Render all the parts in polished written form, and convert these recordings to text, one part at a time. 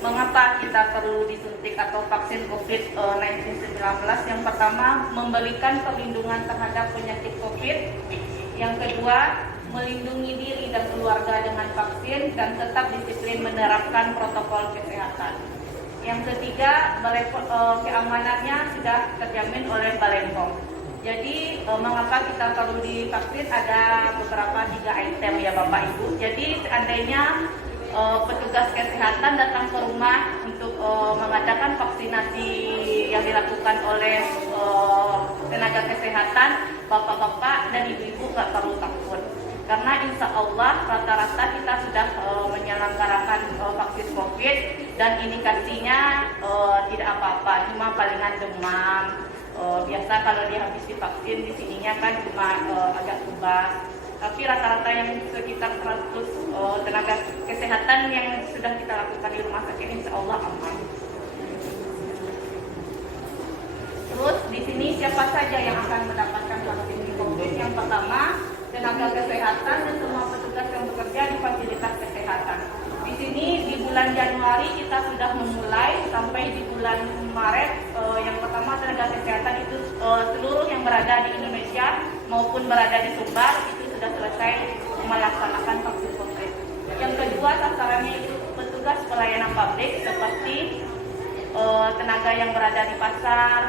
Mengapa kita perlu disuntik atau vaksin COVID-19? Yang pertama, memberikan perlindungan terhadap penyakit COVID. Yang kedua, melindungi diri dan keluarga dengan vaksin dan tetap disiplin menerapkan protokol kesehatan. Yang ketiga, keamanannya sudah terjamin oleh Badan POM. Jadi mengapa kita perlu divaksin? Ada beberapa 3 item ya Bapak Ibu. Jadi seandainya petugas kesehatan datang ke rumah untuk mengadakan vaksinasi yang dilakukan oleh tenaga kesehatan, bapak-bapak dan ibu-ibu nggak perlu takut, karena insya Allah rata-rata kita sudah menyelenggarakan vaksin COVID dan indikasinya tidak apa-apa, cuma palingan demam. Biasa kalau dia habis divaksin di sininya kan cuma agak kebas. Tapi rata-rata yang sekitar 100 tenaga kesehatan yang sudah kita lakukan di rumah sakit insya Allah aman. Terus di sini siapa saja yang akan mendapatkan vaksin COVID? Yang pertama, tenaga kesehatan dan semua petugas yang bekerja di fasilitas kesehatan. Di sini di bulan Januari kita sudah memulai sampai di bulan Maret. Yang pertama tenaga kesehatan itu seluruh yang berada di Indonesia maupun berada di Sumbar itu sudah selesai melaksanakan vaksin COVID. Yang kedua sasarannya itu petugas pelayanan publik seperti tenaga yang berada di pasar,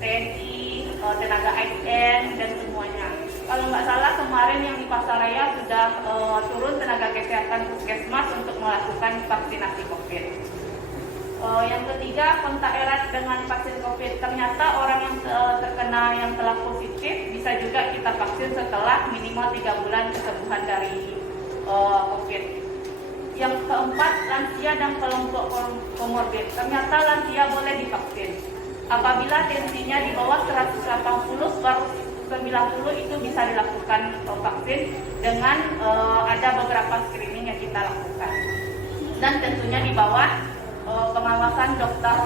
TNI, tenaga ASN dan semuanya. Kalau nggak salah kemarin yang di Pasaraya sudah turun tenaga kesehatan puskesmas untuk melakukan vaksinasi COVID. Yang ketiga, kontak erat dengan pasien COVID. Ternyata orang yang terkena yang telah positif bisa juga kita vaksin setelah minimal 3 bulan kesembuhan dari COVID. Yang keempat, lansia dan kelompok komorbid. Ternyata lansia boleh divaksin. Apabila tensinya di bawah 180 baru 90 itu bisa dilakukan vaksin dengan ada beberapa screening yang kita lakukan. Dan tentunya di bawah pengawasan dokter,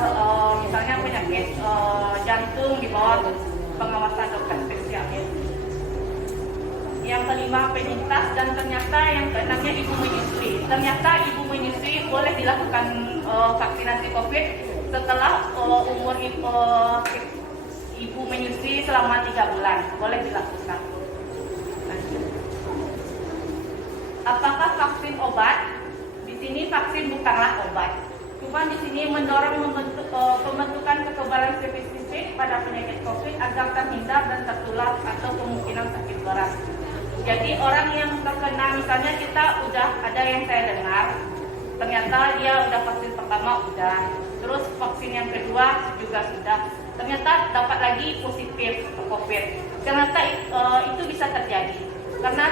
misalnya penyakit jantung di bawah pengawasan dokter spesialis. Yang kelima, penyintas, dan ternyata yang keenamnya ibu menyusui. Ternyata ibu menyusui boleh dilakukan vaksinasi COVID setelah umur ibu menyusui selama 3 bulan, boleh dilakukan. Apakah vaksin obat? Di sini vaksin bukanlah obat. Cuma di sini mendorong pembentukan kekebalan spesifik pada penyakit COVID agar terhindar dan tertular atau kemungkinan sakit berat. Jadi orang yang terkena, misalnya kita udah ada yang saya dengar, ternyata dia udah vaksin pertama udah, terus vaksin yang kedua juga sudah, ternyata dapat lagi positif COVID. Ternyata itu bisa terjadi karena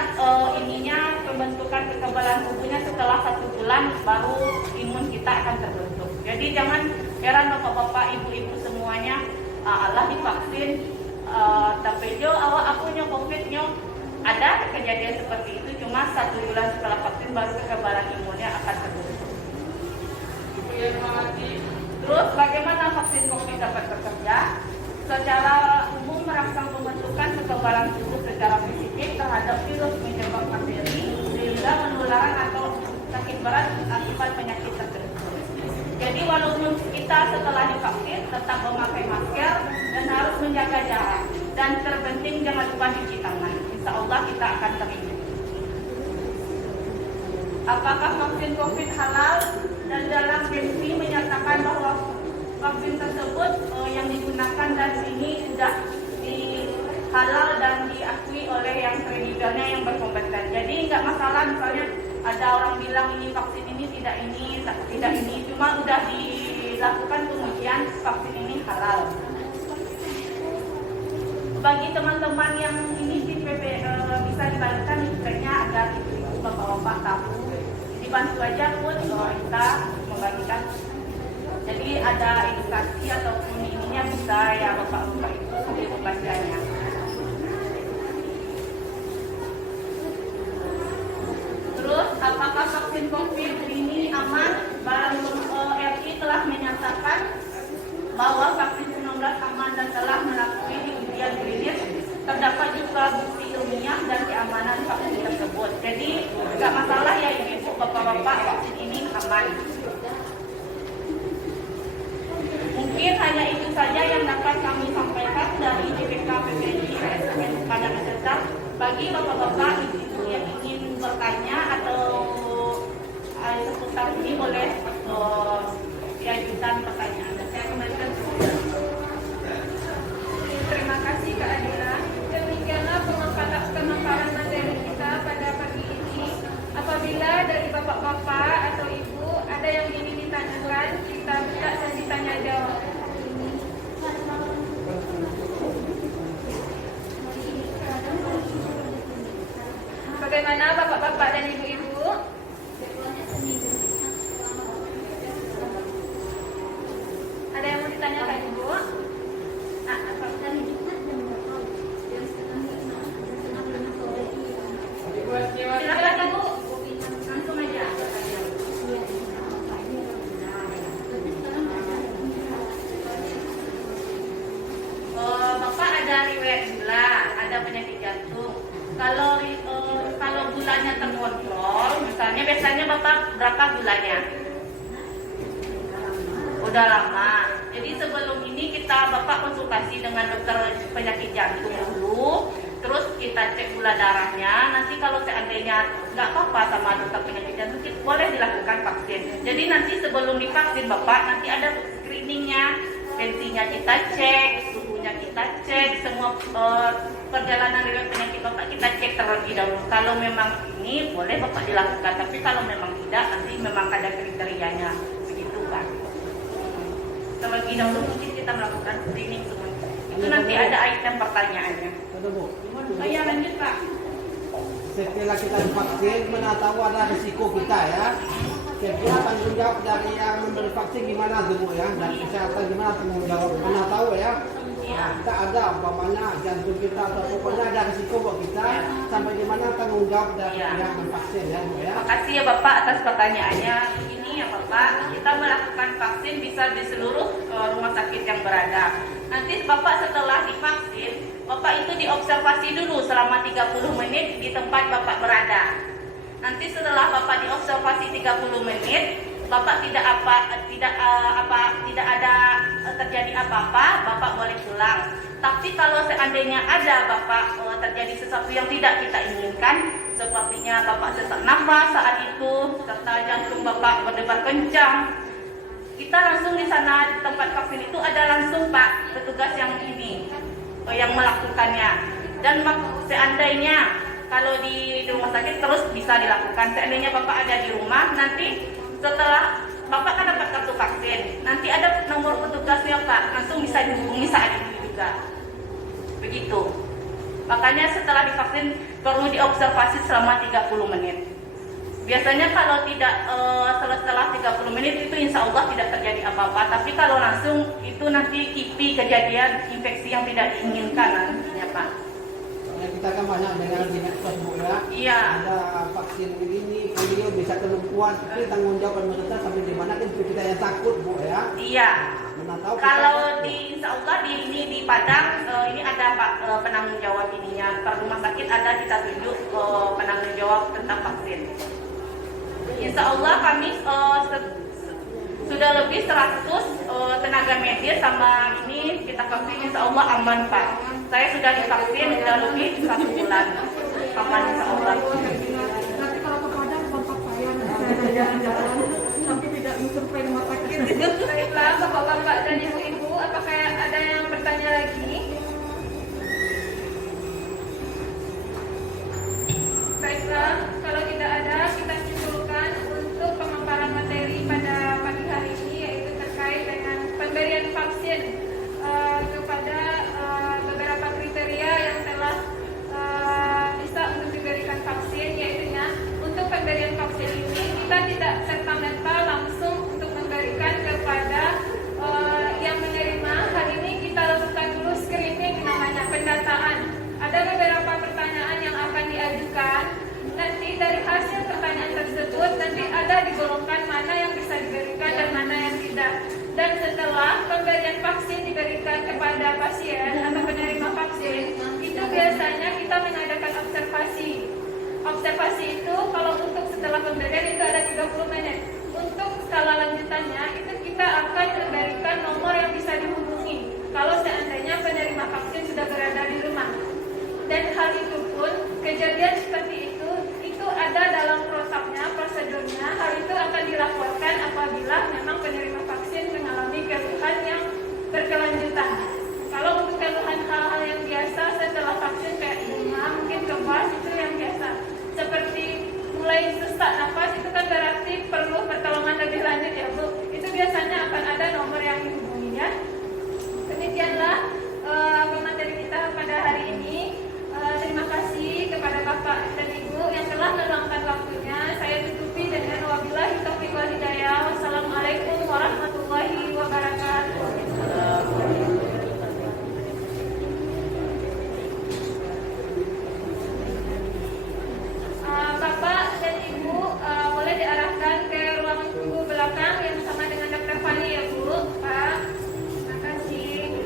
ininya pembentukan kekebalan tubuhnya setelah 1 bulan baru imun kita akan terbentuk. Jadi jangan heran bapak-bapak, ibu-ibu semuanya, Allah divaksin, tapi jo awak akunya COVID-nya. Ada kejadian seperti itu, cuma 1 bulan setelah vaksin baru kekebalan imunnya akan terbentuk. Terus bagaimana vaksin COVID dapat bekerja? Secara umum merangsang pembentukan kekebalan tubuh secara spesifik terhadap virus menyebab bakteri sehingga penularan atau sakit berat akibat penyakit tertentu. Jadi walaupun kita setelah divaksin tetap memakai masker dan harus menjaga jarak, dan terpenting jangan lupa cuci tangan. Insya Allah kita akan terlindungi. Apakah vaksin COVID halal? Dan dalam GEMSI menyatakan bahwa vaksin tersebut yang digunakan dan ini sudah halal dan diakui oleh yang kredibilnya yang berkompeten. Jadi nggak masalah misalnya ada orang bilang ini vaksin ini tidak ini, cuma sudah dilakukan pengujian vaksin ini halal. Bagi teman-teman yang ini bisa dibagikan linknya agar ibu-ibu bapak-bapak tahu, dibantu aja pun kita membagikan. Jadi ada edukasi ataupun ininya bisa ya bapak-bapak itu sendiri membacanya. Terus apakah vaksin COVID ini aman? RI telah menyatakan bahwa vaksin 19 aman dan telah melalui ujian klinis. Terdapat juga bukti ilmiah dan keamanan vaksin tersebut. Jadi nggak masalah ya ibu bapak-bapak, vaksin ini aman. menjadi ASN pada peserta. Bagi bapak-bapak ibu yang ingin bertanya atau seputar ini boleh diajukan pertanyaan. Saya kembalikan. Terima kasih Kak Adira. Demikianlah pemaparan materi kita pada pagi ini. Apabila dari bapak-bapak atau ibu ada yang ingin ditanyakan, kita minta sesi tanya jawab. Bagaimana bapak-bapak dan ibu-ibu? Ada yang mau ditanyakan ibu? Silakan ibu, langsung aja. Bapak ada riwayat gula, ada penyakit jantung. Kalau gulanya terkontrol, misalnya biasanya bapak berapa gulanya? Udah lama. Jadi sebelum ini bapak konsultasi dengan dokter penyakit jantung dulu. Terus kita cek gula darahnya. Nanti kalau seandainya nggak apa-apa sama dokter penyakit jantung, boleh dilakukan vaksin. Jadi nanti sebelum divaksin bapak, nanti ada screeningnya, tensinya kita cek, suhunya kita cek, semua perjalanan riwayat penyakit bapak kita cek terlebih dahulu. Kalau memang ini boleh bapak dilakukan, tapi kalau memang tidak, nanti memang ada kriterianya, begitu kan? Terlebih dahulu mungkin kita melakukan screening semua. Itu nanti ada item pertanyaannya. Oh iya, lanjut Pak. Setelah kita divaksin, mana tahu ada risiko kita ya. Kira-kira tanggung jawab dari yang memberi vaksin gimana dulu ya, dan kesehatan gimana tanggung jawab, mana tahu ya. Kita ada umpamanya jantung kita atau pokoknya ada risiko buat kita, sampai di mana tanggung jawab dari yang memvaksin ya Bu ya. Makasih ya Bapak atas pertanyaannya. Ini ya Bapak, kita melakukan vaksin bisa di seluruh rumah sakit yang berada. Nanti Bapak setelah divaksin, Bapak itu diobservasi dulu selama 30 menit di tempat Bapak berada. Nanti setelah Bapak diobservasi 30 menit, Bapak tidak ada terjadi apa-apa, Bapak boleh pulang. Tapi kalau seandainya ada Bapak terjadi sesuatu yang tidak kita inginkan, sepertinya Bapak sesak nafas saat itu, serta jantung Bapak berdebar kencang, kita langsung di sana di tempat vaksin itu ada langsung Pak petugas yang yang melakukannya. Dan seandainya kalau di rumah sakit terus bisa dilakukan. Seandainya Bapak ada di rumah, nanti setelah Bapak kan dapat kartu vaksin, nanti ada nomor petugasnya Pak, langsung bisa dihubungi saat itu juga. Begitu. Makanya setelah divaksin perlu diobservasi selama 30 menit. Biasanya kalau tidak setelah 30 menit itu insya Allah tidak terjadi apa-apa. Tapi kalau langsung itu nanti kipi kejadian infeksi yang tidak diinginkan nantinya Pak. Kita kan banyak dengar di medsos Bu ya. Iya. Ada vaksin ini, polio bisa kelumpuhan. Itu tanggung jawab pemerintah sampai di mana kan kita yang takut Bu ya. Iya. Tahu kalau di insya Allah di Padang ini ada Pak penanggung jawab ininya. Per rumah sakit ada kita tunjuk penanggung jawab tentang vaksin. Insya Allah kami sudah lebih 100 tenaga medis sama ini kita vaksin, insya Allah aman Pak. Saya sudah divaksin sudah lebih 1 bulan, aman insya Allah. Nanti kalau ke Padang kontak saya jalan-jalan, tapi tidak sampai rumah sakit. Baiklah bapak-bapak dan ibu-ibu, apakah ada yang bertanya lagi? Baiklah, kalau tidak ada, kita simpulkan untuk pemaparan materi pada pagi hari ini, yaitu terkait dengan pemberian vaksin kepada beberapa kriteria yang telah bisa untuk diberikan vaksin, yaitu untuk pemberian vaksin ini kita tidak serta-merta langsung untuk memberikan kepada Bapak dan Ibu yang telah meluangkan waktunya, saya tutupi dengan wabillahi taufiq wal hidayah. Wassalamualaikum warahmatullahi wabarakatuh. Bapak dan Ibu boleh diarahkan ke ruang tunggu belakang yang sama dengan Dr. Fani ya Bu. Pak, terima kasih.